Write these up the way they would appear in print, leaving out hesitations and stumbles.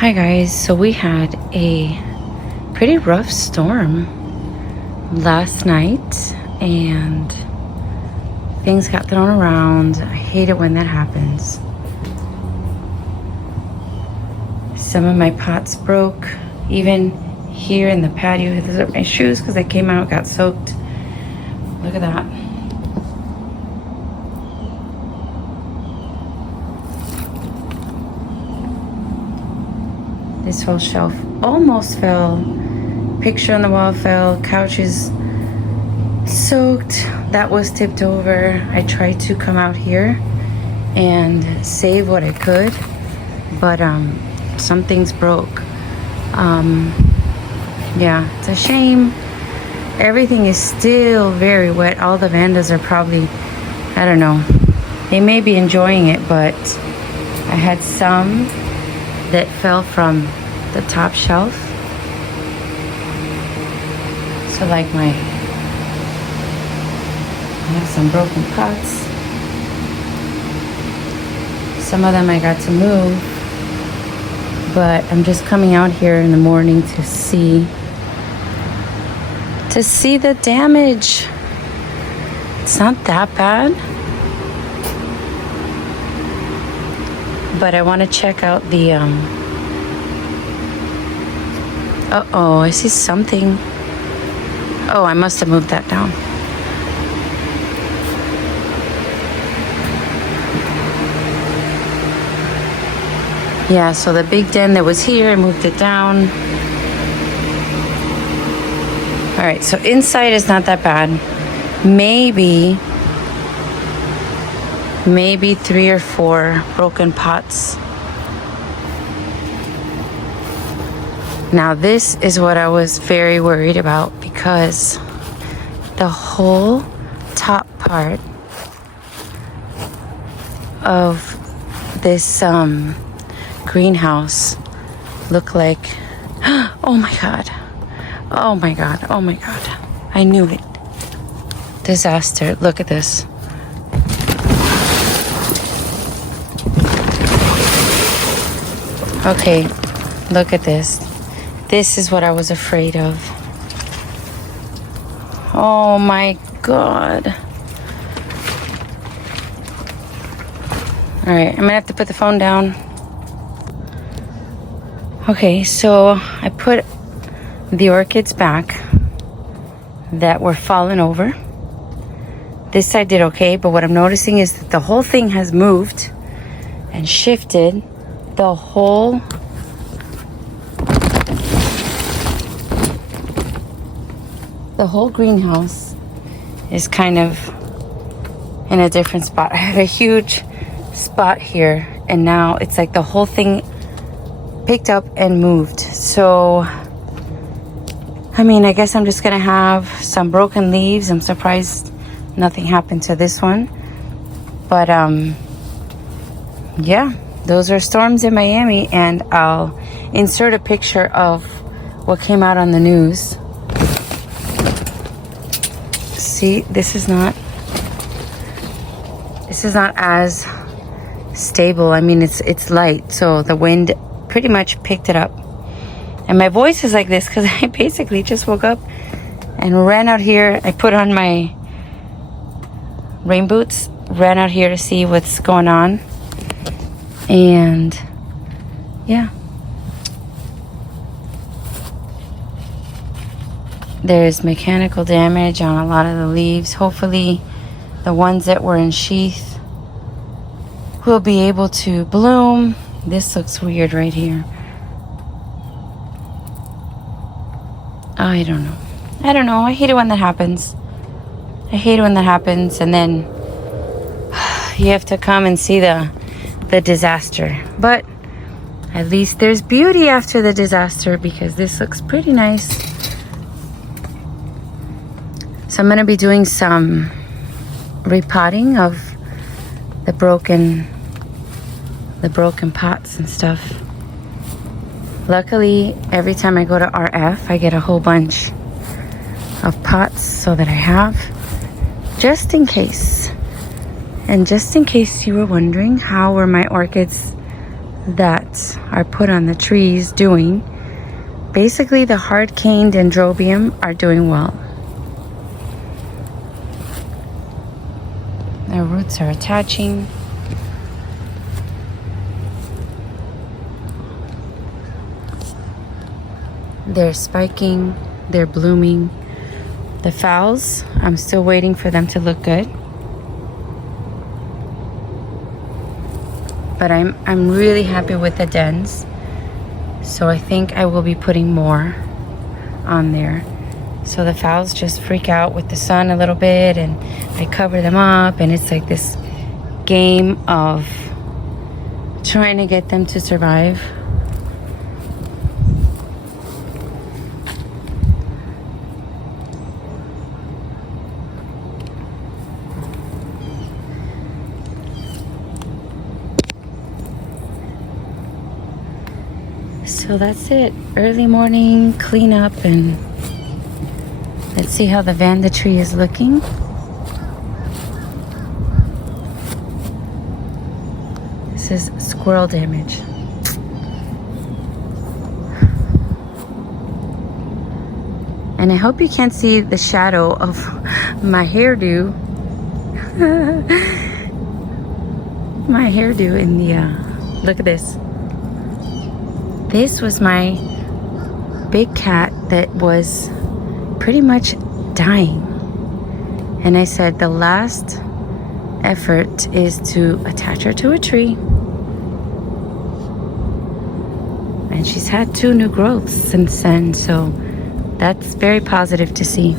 Hi guys, so we had a pretty rough storm last night and things got thrown around. I hate it when that happens. Some of my pots broke, even here in the patio. These are my shoes because I came out, got soaked. Look at that. This whole shelf almost fell. Picture on the wall fell. Couch is soaked. That was tipped over. I tried to come out here and save what I could, but some things broke. Yeah, it's a shame. Everything is still very wet. All the vandas are probably, I don't know, they may be enjoying it, but I had some that fell from the top shelf. So like I have some broken pots. Some of them I got to move, but I'm just coming out here in the morning to see the damage. It's not that bad, but I want to check out the uh-oh, I see something. Oh, I must have moved that down. Yeah, so the big den that was here, I moved it down. All right, so inside is not that bad. Maybe 3 or 4 broken pots. Now this is what I was very worried about, because the whole top part of this greenhouse looked like, oh my god, oh my god, oh my god, I knew it. Disaster. Look at this. Okay, look at this. This is what I was afraid of. Oh my god. All right, I'm gonna have to put the phone down. Okay, so I put the orchids back that were falling over. This side did okay, but what I'm noticing is that the whole thing has moved and shifted. The whole greenhouse is kind of in a different spot. I have a huge spot here, and now it's like the whole thing picked up and moved. So I mean, I guess I'm just gonna have some broken leaves. I'm surprised nothing happened to this one, but yeah, those are storms in Miami, and I'll insert a picture of what came out on the news. See, this is not as stable. I mean, it's light, so the wind pretty much picked it up. And my voice is like this because I basically just woke up and ran out here. I put on my rain boots, ran out here to see what's going on. And yeah, there's mechanical damage on a lot of the leaves. Hopefully the ones that were in sheath will be able to bloom. This looks weird right here. I don't know. I hate it when that happens. And then you have to come and see the disaster. But at least there's beauty after the disaster, because this looks pretty nice. So I'm going to be doing some repotting of the broken pots and stuff. Luckily, every time I go to RF, I get a whole bunch of pots so that I have, just in case. And just in case you were wondering, how were my orchids that are put on the trees doing. Basically, the hard cane dendrobium are doing well. Their roots are attaching. They're spiking, they're blooming. The phals, I'm still waiting for them to look good. But I'm really happy with the dens. So I think I will be putting more on there. So the phals just freak out with the sun a little bit, and I cover them up, and it's like this game of trying to get them to survive. So that's it. Early morning cleanup, and let's see how the Vanda tree is looking. This is squirrel damage. And I hope you can't see the shadow of my hairdo. My hairdo in the, look at this. This was my big cat that was pretty much dying. And I said the last effort is to attach her to a tree. And she's had 2 new growths since then, so that's very positive to see.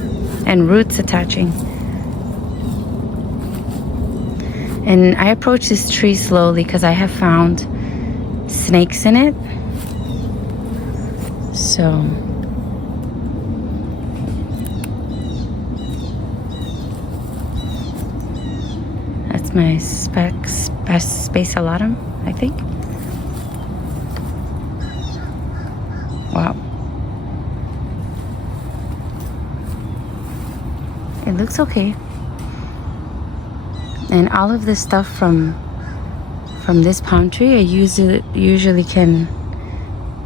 And roots attaching. And I approach this tree slowly because I have found snakes in it. So that's my spaculatum, I think. Wow. It looks okay. And all of this stuff from this palm tree, I usually can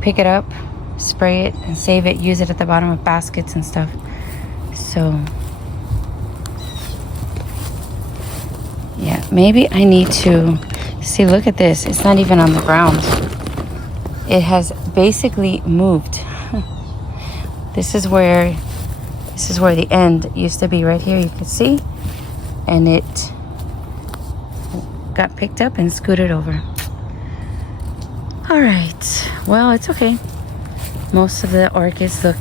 pick it up, spray it, and save it, use it at the bottom of baskets and stuff. So yeah, maybe I need to see. Look at this, it's not even on the ground. It has basically moved. This is where the end used to be, right here, you can see, and it got picked up and scooted over. All right, well, it's okay. Most of the orchids look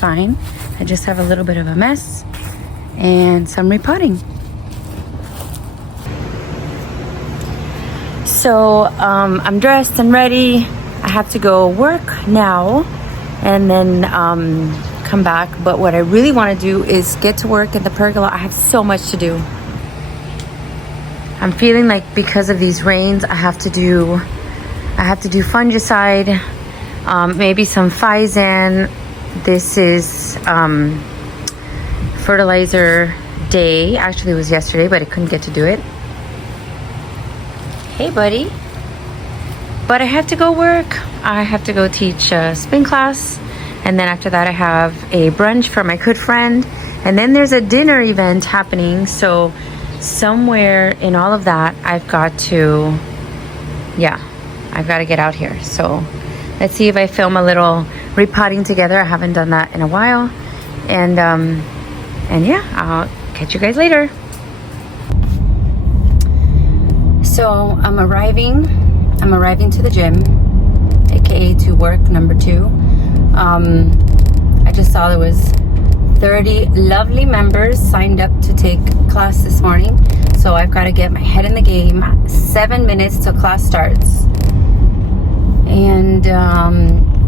fine. I just have a little bit of a mess and some repotting. So I'm dressed and ready. I have to go work now and then come back. But what I really want to do is get to work at the pergola. I have so much to do. I'm feeling like because of these rains, I have to do fungicide. Maybe some Phizan. This is fertilizer day. Actually, it was yesterday, but I couldn't get to do it. Hey, buddy. But I have to go work. I have to go teach a spin class. And then after that, I have a brunch for my good friend. And then there's a dinner event happening. So somewhere in all of that, I've got to get out here. So let's see if I film a little repotting together. I haven't done that in a while. And yeah, I'll catch you guys later. So I'm arriving to the gym, aka to work number 2. I just saw there was 30 lovely members signed up to take class this morning. So I've got to get my head in the game. 7 minutes till class starts. And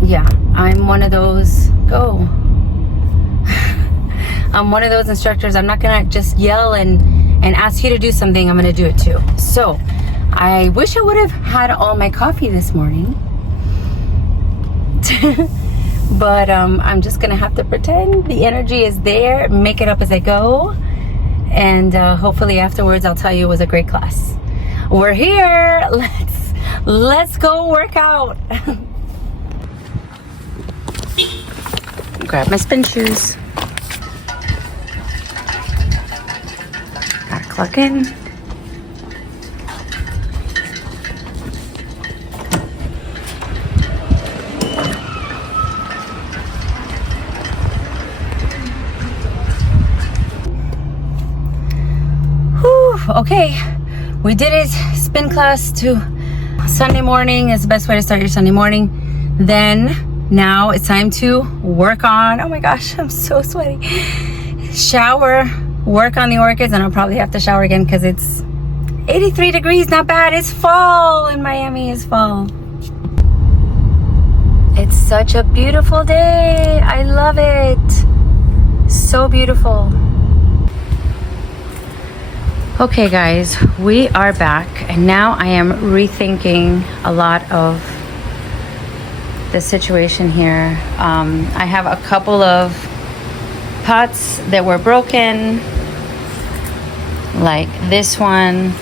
yeah, I'm one of those I'm one of those instructors. I'm not gonna just yell and ask you to do something. I'm gonna do it too. So I wish I would have had all my coffee this morning. But I'm just gonna have to pretend the energy is there, make it up as I go, and hopefully afterwards I'll tell you it was a great class. We're here. Let's go work out. Grab my spin shoes. Gotta clock in. Okay, we did it. Spin class to Sunday morning is the best way to start your Sunday morning. Then now it's time to work on, oh my gosh, I'm so sweaty. Shower, work on the orchids, and I'll probably have to shower again because it's 83 degrees, not bad. It's fall in Miami, it's fall. It's such a beautiful day. I love it. So beautiful. Okay guys, we are back and now I am rethinking a lot of the situation here. I have a couple of pots that were broken, like this one.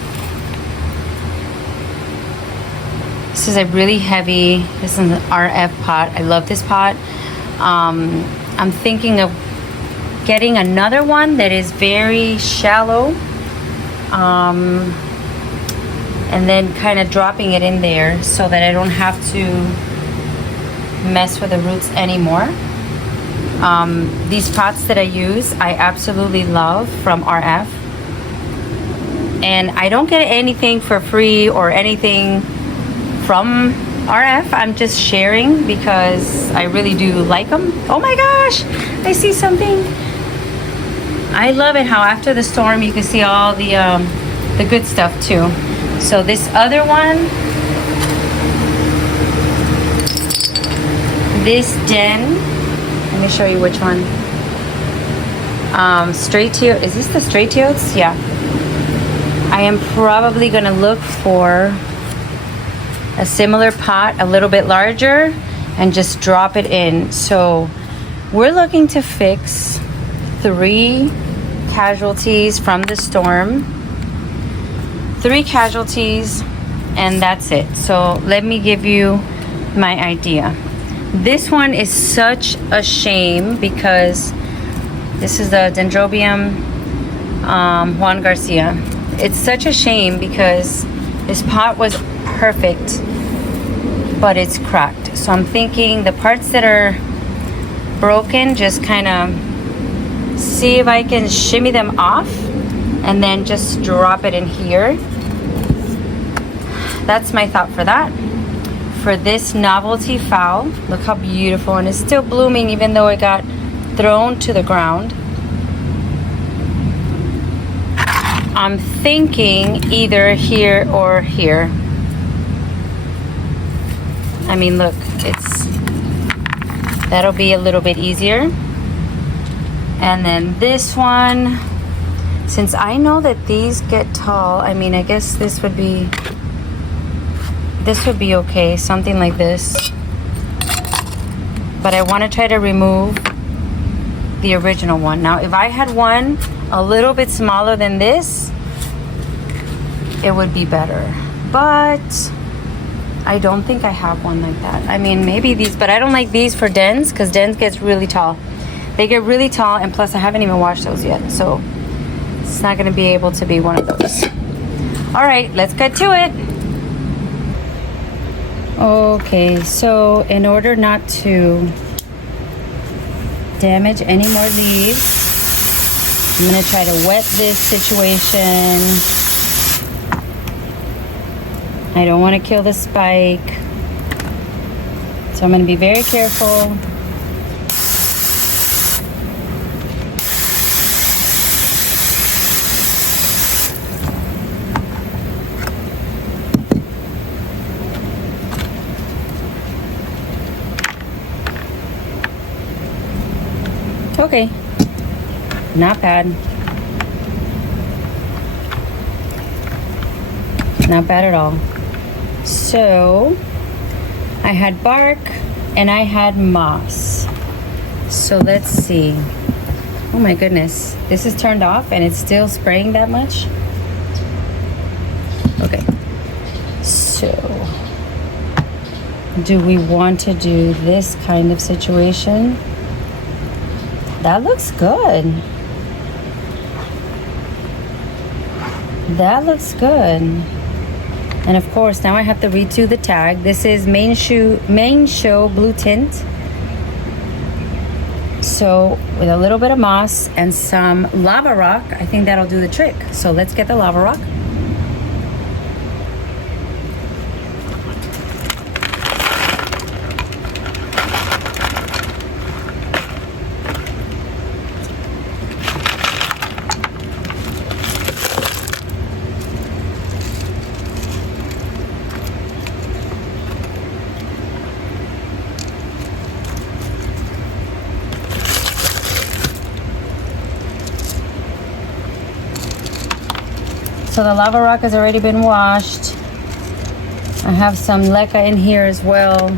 This is a really heavy, this is an RF pot. I love this pot. I'm thinking of getting another one that is very shallow. And then kind of dropping it in there so that I don't have to mess with the roots anymore. These pots that I use, I absolutely love from RF. And I don't get anything for free or anything from RF. I'm just sharing because I really do like them. Oh my gosh, I see something. I love it how after the storm you can see all the good stuff too. So this other one, this den, let me show you which one. Straight teal, is this the straight teals? Yeah. I am probably gonna look for a similar pot, a little bit larger, and just drop it in. So we're looking to fix 3 casualties from the storm. 3 casualties, and that's it. So let me give you my idea. This one is such a shame because this is the Dendrobium Juan Garcia. It's such a shame because this pot was perfect, but it's cracked. So I'm thinking the parts that are broken, just kind of see if I can shimmy them off and then just drop it in here. That's my thought for that. For this novelty phal, look how beautiful, and it's still blooming even though it got thrown to the ground. I'm thinking either here or here. I mean, look, that'll be a little bit easier. And then this one, since I know that these get tall, I mean, I guess this would be okay, something like this. But I want to try to remove the original one. Now, if I had one a little bit smaller than this, it would be better. But I don't think I have one like that. I mean, maybe these, but I don't like these for dens because dens gets really tall. They get really tall, and plus I haven't even washed those yet, so it's not going to be able to be one of those. All right, let's get to it. Okay, so in order not to damage any more leaves, I'm going to try to wet this situation. I don't want to kill the spike, so I'm going to be very careful. Okay, not bad. Not bad at all. So I had bark and I had moss. So let's see. Oh my goodness, this is turned off and it's still spraying that much. Okay, so do we want to do this kind of situation? That looks good. That looks good. And of course, now I have to redo the tag. This is main show blue tint. So with a little bit of moss and some lava rock, I think that'll do the trick. So let's get the lava rock. So the lava rock has already been washed. I have some leca in here as well,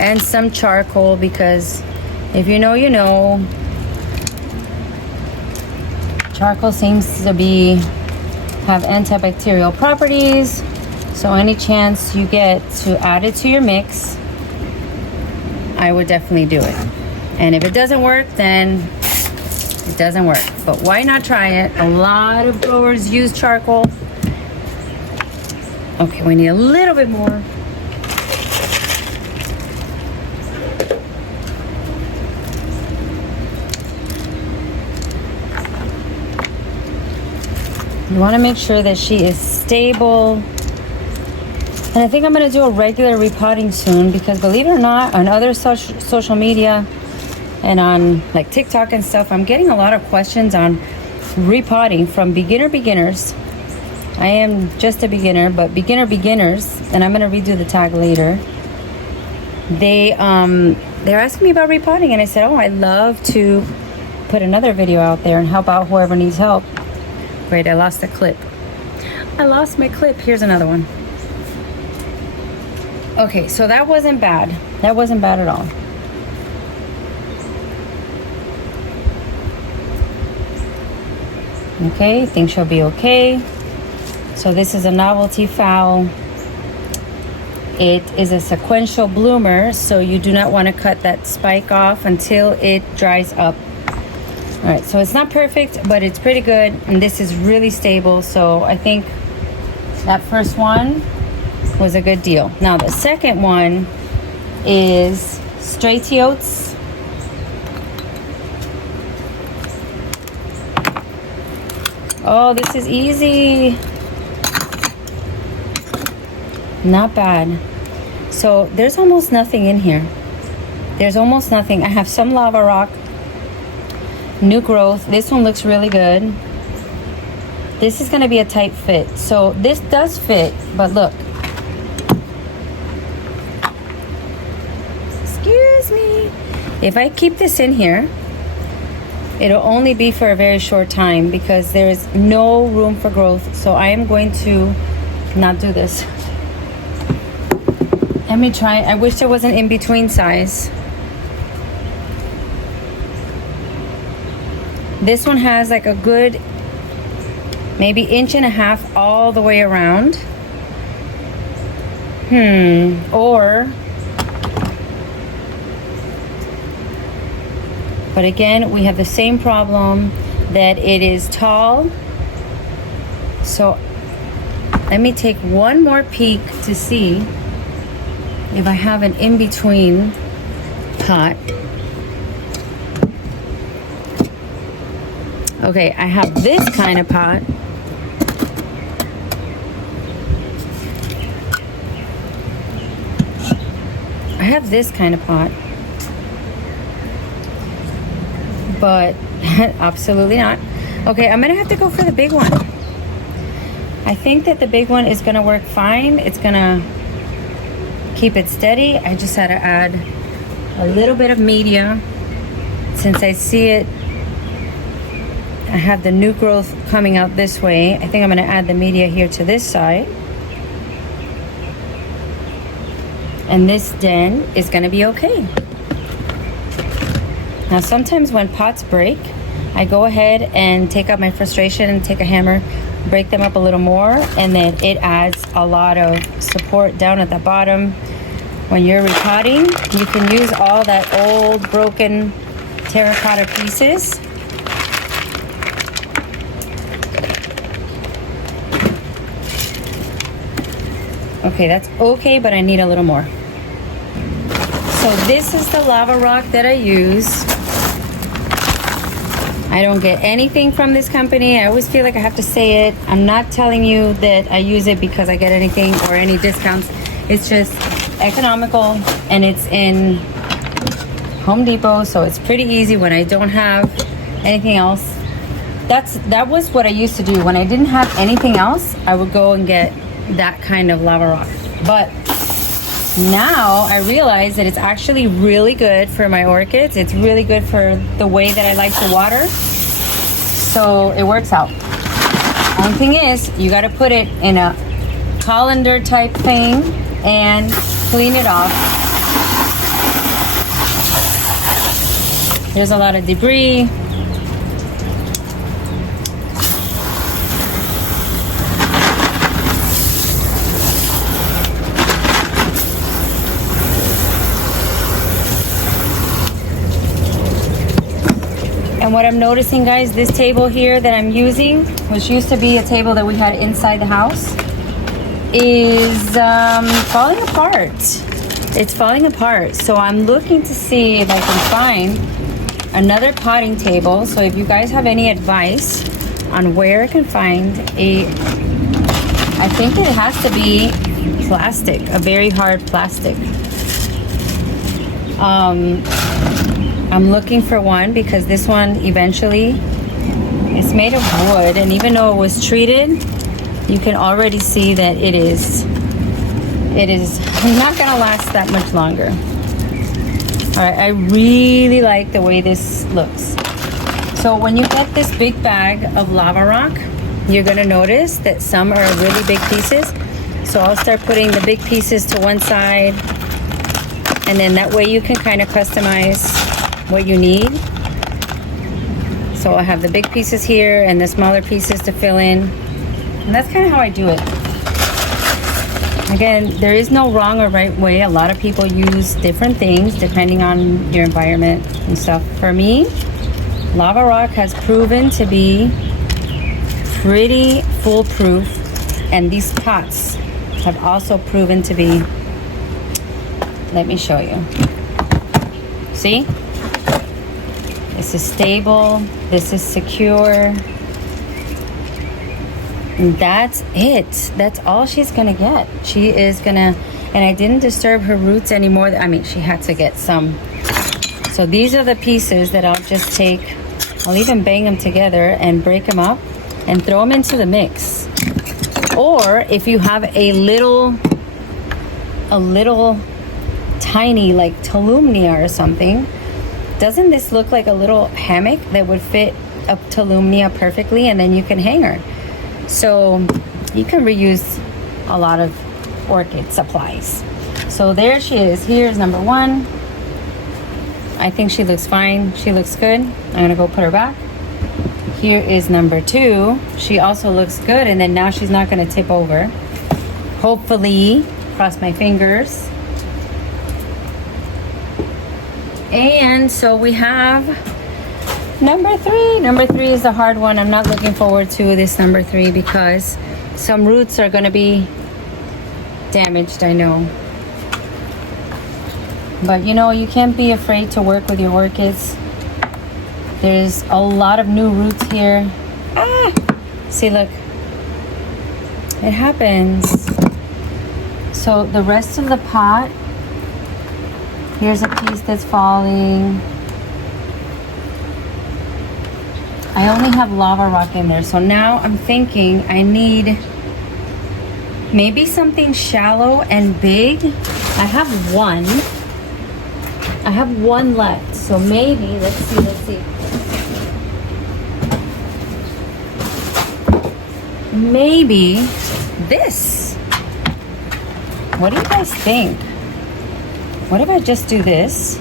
and some charcoal, because if you know, you know. Charcoal seems to have antibacterial properties, so any chance you get to add it to your mix, I would definitely do it. And if it doesn't work, then it doesn't work, but why not try it? A lot of growers use charcoal. Okay, we need a little bit more. You want to make sure that she is stable. And I think I'm going to do a regular repotting soon, because believe it or not, on other social media and on like TikTok and stuff, I'm getting a lot of questions on repotting from beginners. I am just a beginner, but beginners, and I'm gonna redo the tag later. They're asking me about repotting, and I said, oh, I'd love to put another video out there and help out whoever needs help. Wait, I lost the clip. I lost my clip. Here's another one. Okay, so that wasn't bad. That wasn't bad at all. Okay, I think she'll be okay. So this is a novelty phal. It is a sequential bloomer, so you do not want to cut that spike off until it dries up. All right, so it's not perfect, but it's pretty good, and this is really stable. So I think that first one was a good deal. Now the second one is Stratiotes. Oh, this is easy. Not bad. So there's almost nothing in here. There's almost nothing. I have some lava rock, new growth. This one looks really good. This is going to be a tight fit. So this does fit, but look. Excuse me. If I keep this in here, it'll only be for a very short time, because there is no room for growth. So I am going to not do this. Let me try. I wish there was an in-between size. This one has like a good maybe 1.5 inches all the way around. Or, but again, we have the same problem that it is tall. So let me take one more peek to see if I have an in-between pot. Okay, I have this kind of pot. I have this kind of pot. But absolutely not. Okay, I'm gonna have to go for the big one. I think that the big one is gonna work fine. It's gonna keep it steady. I just had to add a little bit of media. Since I see it, I have the new growth coming out this way. I think I'm gonna add the media here to this side. And this den is gonna be okay. Now sometimes when pots break, I go ahead and take out my frustration and take a hammer, break them up a little more, and then it adds a lot of support down at the bottom. when you're repotting, you can use all that old broken terracotta pieces. Okay, that's okay, but I need a little more. So this is the lava rock that I use. I don't get anything from this company. I always feel like I have to say it. I'm not telling you that I use it because I get anything or any discounts. It's just economical, and it's in Home Depot, so it's pretty easy when I don't have anything else. That was what I used to do. When I didn't have anything else, I would go and get that kind of lava rock. But now I realize that it's actually really good for my orchids. It's really good for the way that I like to water. So it works out. Only thing is, you got to put it in a colander type thing and clean it off. There's a lot of debris. And what I'm noticing, guys, this table here that I'm using, which used to be a table that we had inside the house, is falling apart. It's falling apart. So I'm looking to see if I can find another potting table. So if you guys have any advice on where I can find I think it has to be plastic, a very hard plastic. I'm looking for one because this one eventually is made of wood, and even though it was treated, you can already see that it is not gonna last that much longer. All right, I really like the way this looks. So when you get this big bag of lava rock, you're gonna notice that some are really big pieces. So I'll start putting the big pieces to one side, and then that way you can kind of customize what you need. So I have the big pieces here and the smaller pieces to fill in. And that's kind of how I do it. Again, there is no wrong or right way. A lot of people use different things depending on your environment and stuff. For me, lava rock has proven to be pretty foolproof, and these pots have also proven to be. Let me show you. See? This is stable. This is secure. And that's it. That's all she's gonna get. She is gonna, and I didn't disturb her roots anymore. I mean, she had to get some. So these are the pieces that I'll just take. I'll even bang them together and break them up and throw them into the mix. Or if you have a little tiny like Tolumnia or something, doesn't this look like a little hammock that would fit a Tolumnia perfectly, and then you can hang her? So you can reuse a lot of orchid supplies. So there she is. Here's number one. I think she looks fine. She looks good. I'm gonna go put her back. Here is number two. She also looks good, and then now she's not gonna tip over. Hopefully, cross my fingers. And so we have number three. Number three is a hard one. I'm not looking forward to this number three because some roots are gonna be damaged, I know. But you know, you can't be afraid to work with your orchids. There's a lot of new roots here. Ah! See, look. It happens. So the rest of the pot, here's a piece that's falling. I only have lava rock in there. So now I'm thinking I need maybe something shallow and big. I have one. I have one left. So maybe, let's see. Maybe this. What do you guys think? What if I just do this?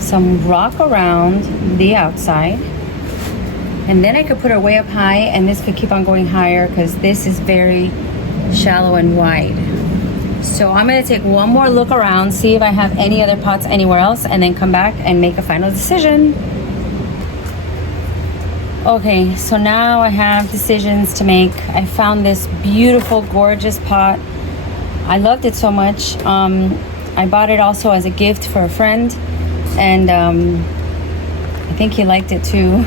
Some rock around the outside. And then I could put her way up high, and this could keep on going higher because this is very shallow and wide. So I'm gonna take one more look around, see if I have any other pots anywhere else, and then come back and make a final decision. Okay, so now I have decisions to make. I found this beautiful, gorgeous pot. I loved it so much. I bought it also as a gift for a friend, and I think he liked it too.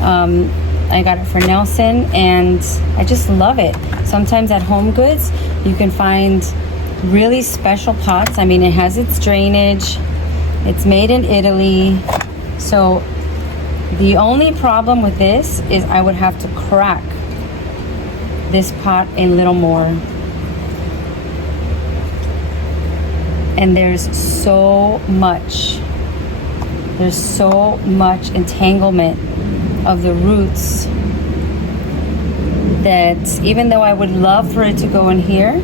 I got it for Nelson, and I just love it. Sometimes at Home Goods, you can find really special pots. I mean, it has its drainage. It's made in Italy. So the only problem with this is I would have to crack this pot a little more. And there's so much entanglement of the roots that even though I would love for it to go in here,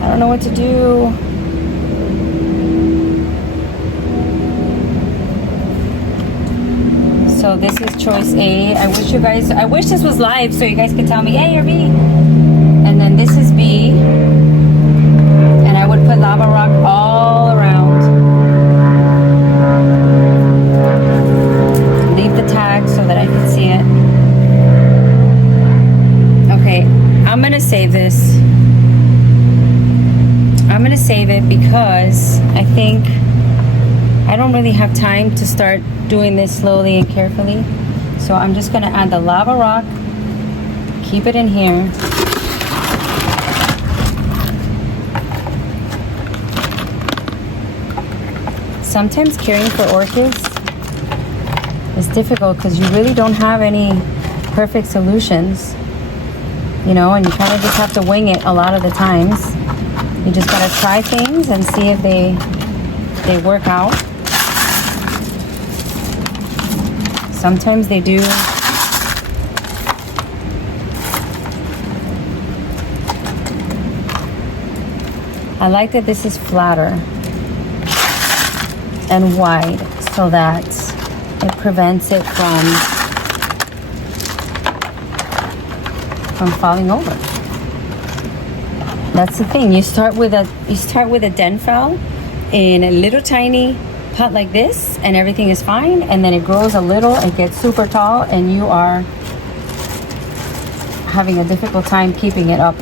I don't know what to do. So this is choice A. I wish this was live so you guys could tell me A or B. And then this is B. And I would put lava rock all around. Leave the tag so that I can see it. Okay, I'm gonna save this. I'm gonna save it because I think I don't really have time to start doing this slowly and carefully. So I'm just gonna add the lava rock, keep it in here. Sometimes caring for orchids is difficult because you really don't have any perfect solutions, you know, and you kind of just have to wing it a lot of the times. You just gotta try things and see if they work out. Sometimes they do. I like that this is flatter and wide so that it prevents it from falling over. That's the thing. You start with a den fowl in a little tiny pot like this, and everything is fine. And then it grows a little, it gets super tall, and you are having a difficult time keeping it up.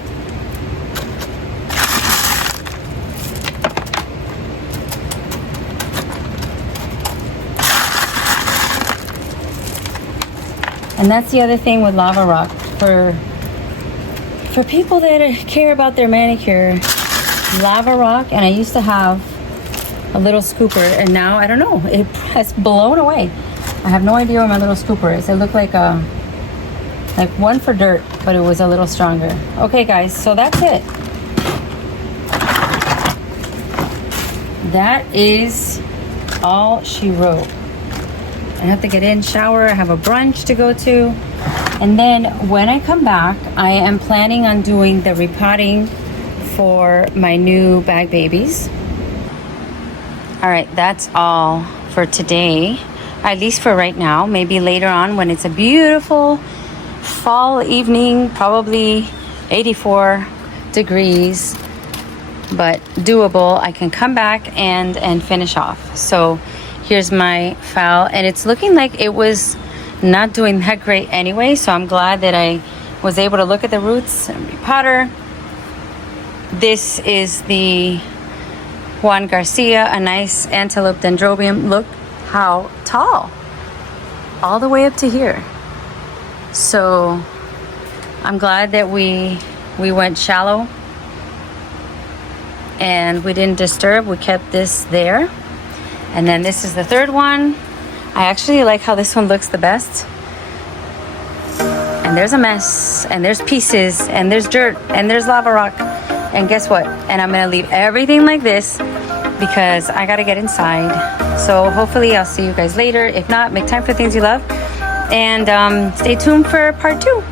And that's the other thing with lava rock. For people that care about their manicure, lava rock, and I used to have a little scooper, and now I don't know, it has blown away. I have no idea where my little scooper is. It looked like one for dirt, but it was a little stronger. Okay guys, so that's it. That is all she wrote. I have to get in, shower, I have a brunch to go to. And then when I come back, I am planning on doing the repotting for my new bag babies. All right, that's all for today, at least for right now. Maybe later on when it's a beautiful fall evening, probably 84 degrees, but doable, I can come back and finish off. So here's my phal, and it's looking like it was not doing that great anyway, so I'm glad that I was able to look at the roots and repotter. This is the Juan Garcia, a nice antelope dendrobium. Look how tall, all the way up to here. So I'm glad that we went shallow and we didn't disturb. We kept this there. And then this is the third one. I actually like how this one looks the best. And there's a mess, and there's pieces, and there's dirt, and there's lava rock. And guess what? And I'm gonna leave everything like this because I gotta get inside. So hopefully I'll see you guys later. If not, make time for things you love. And stay tuned for part 2.